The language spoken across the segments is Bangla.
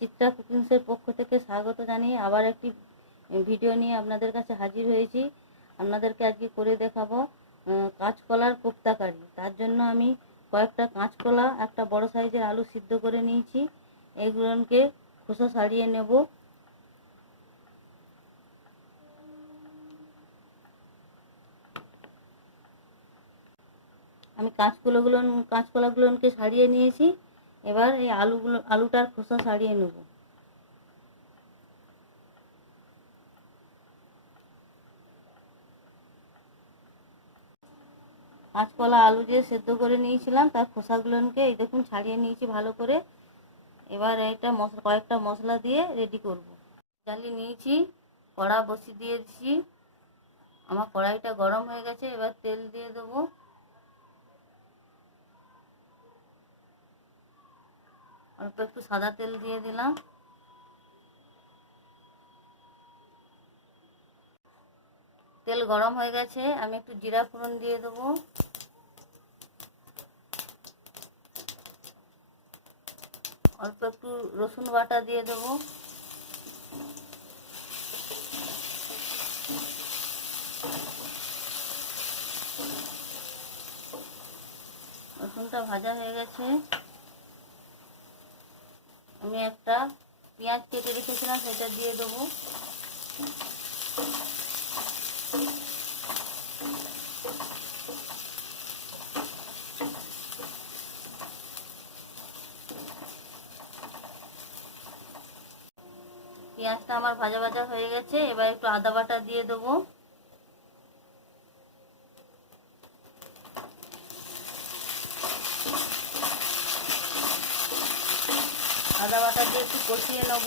চিত্রা কুকিংসের পক্ষ থেকে স্বাগত জানিয়ে আবার একটি ভিডিও নিয়ে আপনাদের কাছে হাজির হয়েছি। আপনাদেরকে আজকে করে দেখাবো কাঁচকলার কোপ্তা কারি। তার জন্য আমি কয়েকটা কাঁচকলা, একটা বড় সাইজের আলু সিদ্ধ করে নিয়েছি। এগুলোকে খোসা ছাড়িয়ে নেব। আমি কাঁচকলাগুলোকে ছাড়িয়ে নিয়েছি। এবার এই আলুটার খোসা ছাড়িয়ে নেব। কাঁচকলা আলু যে সেদ্ধ করে নিয়েছিলাম তার খোসাগুলোকে এই দেখুন ছাড়িয়ে নিয়েছি ভালো করে। এবার কয়েকটা মশলা দিয়ে রেডি করব। জ্বালিয়ে নিয়েছি, কড়া বসিয়ে দিয়েছি। আমার কড়াইটা গরম হয়ে গেছে। এবার তেল দিয়ে দেবো। অল্প একটু সাদা তেল দিয়ে দিলাম। তেল গরম হয়ে গেছে, আমি একটু জিরা ফোড়ন দিয়ে দেবো। অল্প একটু রসুন বাটা দিয়ে দেবো। রসুনটা ভাজা হয়ে গেছে। আমি একটা পেঁয়াজ কেটে রেখেছিলাম, সেটা দিয়ে দেবো। পেঁয়াজটা আমার ভাজা ভাজা হয়ে গেছে। এবার একটু আদা বাটা দিয়ে দেবো। আদা বাটা দিয়ে একটু কষিয়ে নেব।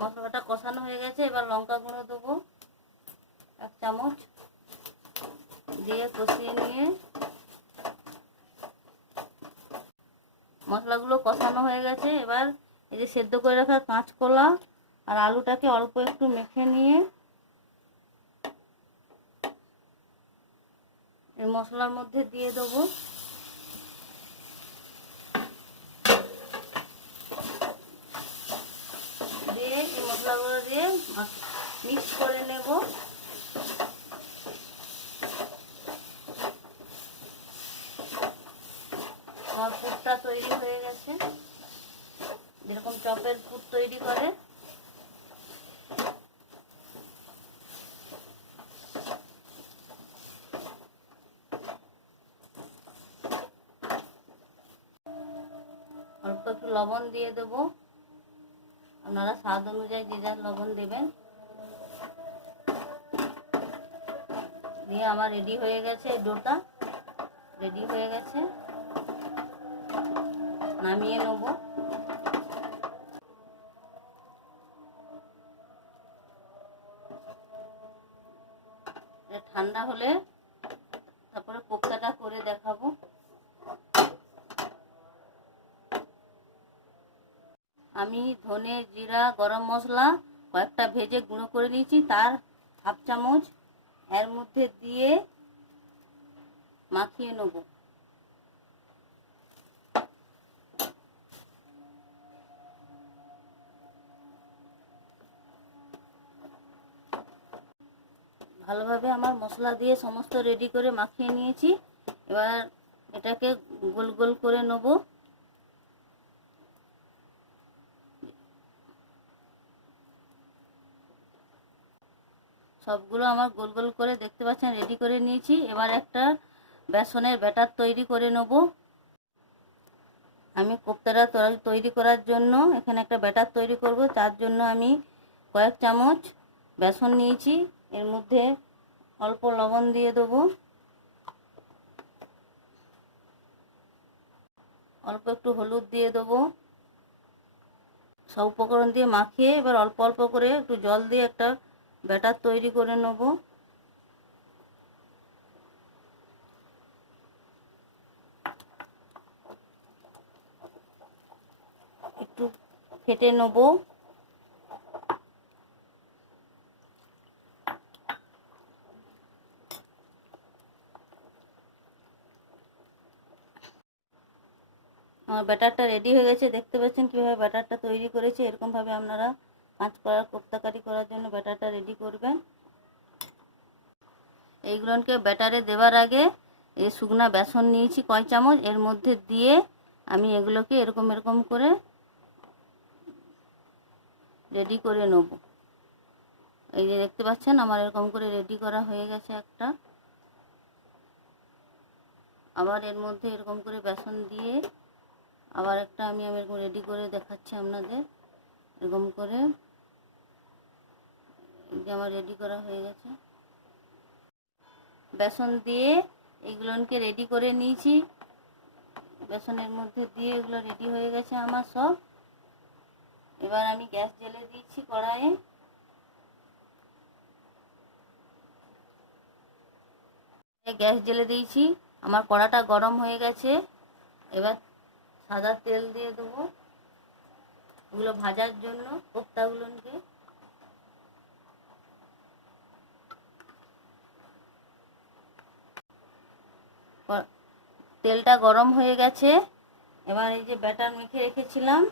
মশলাটা কষানো হয়ে গেছে। এবার লঙ্কা গুঁড়ো দেবো 1 চামচ, দিয়ে কষিয়ে নিয়ে মশলাগুলো কষানো হয়ে গেছে। এবার এই যে সেদ্ধ করে রাখা কাঁচকলা আর আলুটাকে অল্প একটু মেখে নিয়ে এই মশলার মধ্যে দিয়ে দেবো। দিয়ে এই মশলাগুলো দিয়ে মিক্স করে নেব। আমার পুরটা তৈরি হয়ে গেছে, যেরকম চপের পুর তৈরি করে। অল্প একটু লবণ দিয়ে দেবো। আপনারা স্বাদ অনুযায়ী যে যার লবণ দেবেন। দিয়ে আমার রেডি হয়ে গেছে, ডোটা রেডি হয়ে গেছে। নামিয়ে নেব। ঠান্ডা হলে তারপরে কোপ্তাটা করে দেখাবো। আমি ধনে, জিরা, গরম মশলা কয়েকটা ভেজে গুঁড়ো করে নিয়েছি, তার 1/2 চামচ এর মধ্যে দিয়ে মাখিয়ে নেব। ভালোভাবে আমার মশলা দিয়ে সমস্ত রেডি করে মাখিয়ে নিয়েছি। এবার এটাকে গোল গোল করে নেব। সবগুলো আমার গোল গোল করে দেখতে পাচ্ছেন রেডি করে নিয়েছি। এবার একটা বেসনের ব্যাটার তৈরি করে নেব। আমি কোপ্তাটা তৈরি করার জন্য এখানে একটা ব্যাটার তৈরি করব। তার জন্য আমি কয়েক চামচ বেসন নিয়েছি। এর মধ্যে অল্প লবণ দিয়ে দেবো, অল্প একটু হলুদ দিয়ে দেবো। সব উপকরণ দিয়ে মাখিয়ে এবার অল্প অল্প করে একটু জল দিয়ে একটা ব্যাটার তৈরি করে নেব। একটু ফেটে নেব। আমার ব্যাটারটা রেডি হয়ে গেছে। দেখতে পাচ্ছেন কীভাবে ব্যাটারটা তৈরি করেছি। এরকমভাবে আপনারা কাঁচকলার কোপ্তাকারি করার জন্য ব্যাটারটা রেডি করবেন। এইগুলোকে ব্যাটারে দেওয়ার আগে এই শুকনা বেসন নিয়েছি কয় চামচ, এর মধ্যে দিয়ে আমি এগুলোকে এরকম এরকম করে রেডি করে নেব। এই যে দেখতে পাচ্ছেন আমার এরকম করে রেডি করা হয়ে গেছে একটা। আবার এর মধ্যে এরকম করে বেসন দিয়ে আবার একটা আমি এরকম রেডি করে দেখাচ্ছি আপনাদের। এরকম করে এই যে আমার রেডি করা হয়ে গেছে। বেসন দিয়ে এইগুলোকে রেডি করে নিয়েছি। বেসনের মধ্যে দিয়ে এগুলো রেডি হয়ে গেছে আমার সব। এবার আমি গ্যাস জ্বেলে দিচ্ছি কড়াইয়ে। গ্যাস জ্বেলে দিয়েছি, আমার কড়াটা গরম হয়ে গেছে। এবার সাদা তেল দিয়ে দেবো ওগুলো ভাজার জন্য কোপ্তাগুলোকে। তেলটা গরম হয়ে গেছে। এবার এই যে ব্যাটার মেখে রেখেছিলাম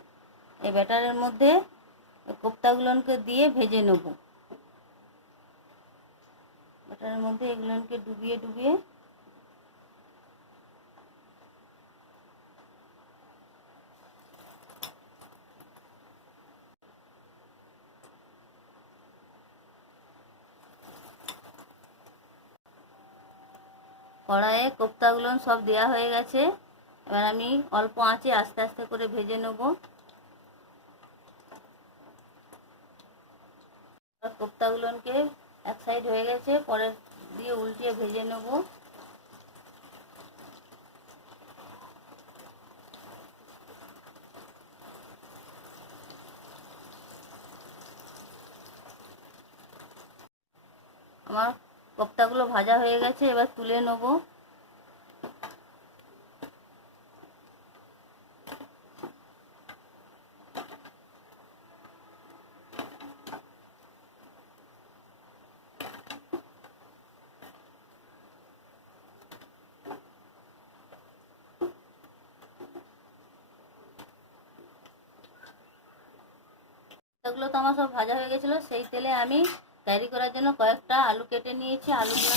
এই ব্যাটারের মধ্যে কোপ্তাগুলোকে দিয়ে ভেজে নেব। ব্যাটারের মধ্যে এগুলোকে ডুবিয়ে ডুবিয়ে কড়াইয়ে কোপ্তাগুলো সব দেওয়া হয়ে গেছে। এবার আমি অল্প আঁচে আস্তে আস্তে করে ভেজে নেব। কোপ্তাগুলোকে এক সাইড হয়ে গেছে, পরে দিয়ে উল্টিয়ে ভেজে নেব। আমার কোপ্তাগুলো ভাজা হয়ে গেছে, এবার তুলে নেব। এগুলো তো আমার সব ভাজা হয়ে গেছিলো। সেই তেলে আমি ক্যারি করার জন্য কয়েকটা আলু কেটে নিয়েছি। আলুগুলো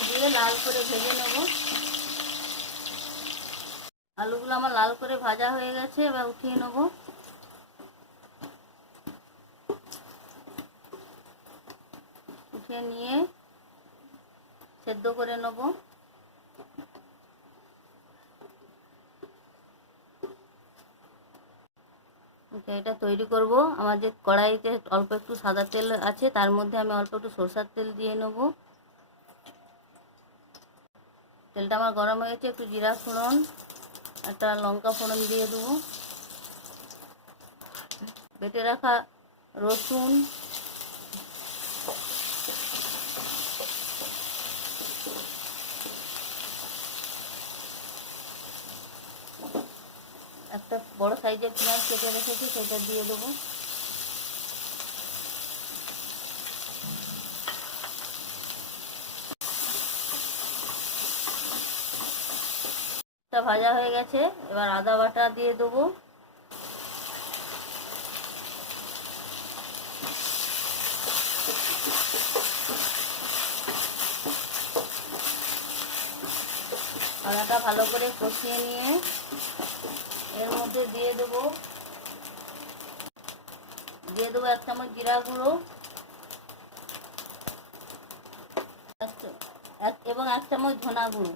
দিয়ে লাল করে ভেজে নেব। আলুগুলো আমার লাল করে ভাজা হয়ে গেছে, এবার উঠিয়ে নেব। উঠিয়ে নিয়ে সেদ্ধ করে নেব। এটা তৈরি করব। আমার যে কড়াইতে অল্প একটু সাদা তেল আছে, তার মধ্যে আমি অল্প একটু সরষের তেল দিয়ে নেব। তেলটা আমার গরম হয়েছে, একটু জিরা ফোড়ন একটা লঙ্কা ফোড়ন দিয়ে দেবো। বেটে রাখা রসুন, একটা বড় সাইজের পেঁয়াজ কেটে রেখেছি সেটা দিয়ে দেবো। ভাজা হয়ে গেছে, এবার আদা বাটা দিয়ে দেবো। আদাটা ভালো করে কষিয়ে নিয়ে এর মধ্যে দিয়ে দেবো 1 চামচ জিরা গুঁড়ো এবং 1 চামচ ধনা গুঁড়ো।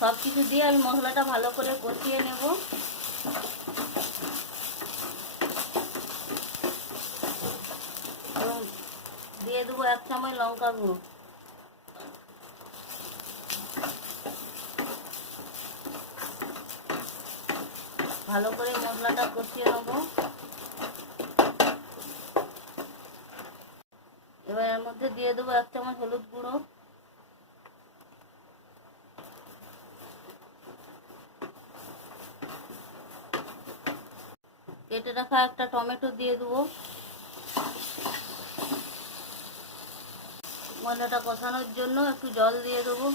সব কিছু দিয়ে আমি মশলাটা ভালো করে কষিয়ে নেব। এবং দিয়ে দেবো 1 চামচ লঙ্কা গুঁড়ো। ভালো করে মশলাটা কষিয়ে নেব। এবার এর মধ্যে দিয়ে দেবো 1 চামচ হলুদ গুঁড়ো, কেটে রাখা একটা টমেটো দিয়ে দেবো, মশলাটা কষানোর জন্য একটু জল দিয়ে দেবো।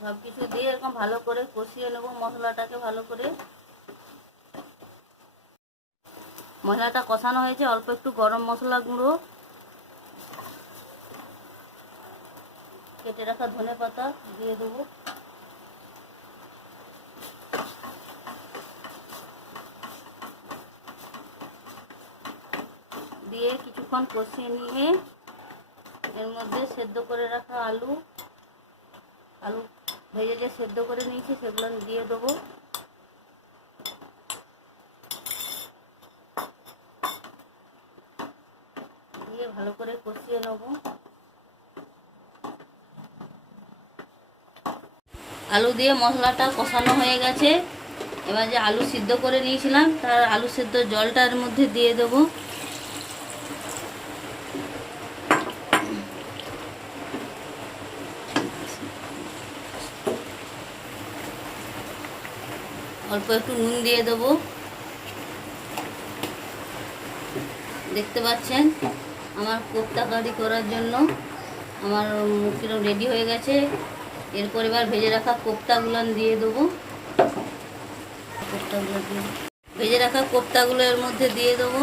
সব কিছু দিয়ে এরকম ভালো করে কষিয়ে নেবো মশলাটাকে ভালো করে। মশলাটা কষানো হয়েছে, অল্প একটু গরম মশলা গুঁড়ো, কেটে রাখা ধনে পাতা দিয়ে দেবো। দিয়ে কিছুক্ষণ কষিয়ে নিয়ে এর মধ্যে সেদ্ধ করে রাখা আলু ভেজে যে সেদ্ধ করে নিয়েছি সেগুলো দিয়ে দেবো। দিয়ে ভালো করে কষিয়ে নেব। আলু দিয়ে মশলাটা কষানো হয়ে গেছে। এবার যে আলু সিদ্ধ করে নিয়েছিলাম তার আলু সেদ্ধ জলটা এর মধ্যে দিয়ে দেবো। অল্প একটু নুন দিয়ে দেবো। দেখতে পাচ্ছেন আমার কোপ্তা কারি করার জন্য আমার কিরকম রেডি হয়ে গেছে। এরপর এবার ভেজে রাখা কোপ্তাগুলো দিয়ে দেবো। ভেজে রাখা কোপ্তাগুলো এর মধ্যে দিয়ে দেবো।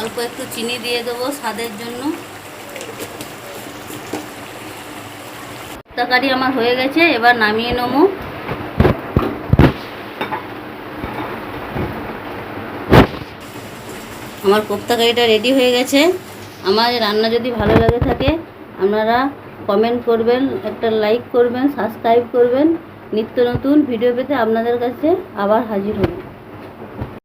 অল্প একটু চিনি দিয়ে দেবো স্বাদের জন্য। তরকারি আমার হয়ে গেছে, এবার নামিয়ে নেবো। আমার কোপ্তা কারিটা রেডি হয়ে গেছে। আমার রান্না যদি ভালো লাগে থাকে আপনারা কমেন্ট করবেন, একটা লাইক করবেন, সাবস্ক্রাইব করবেন। নিত্য নতুন ভিডিও পেতে আপনাদের কাছে আবার হাজির হব।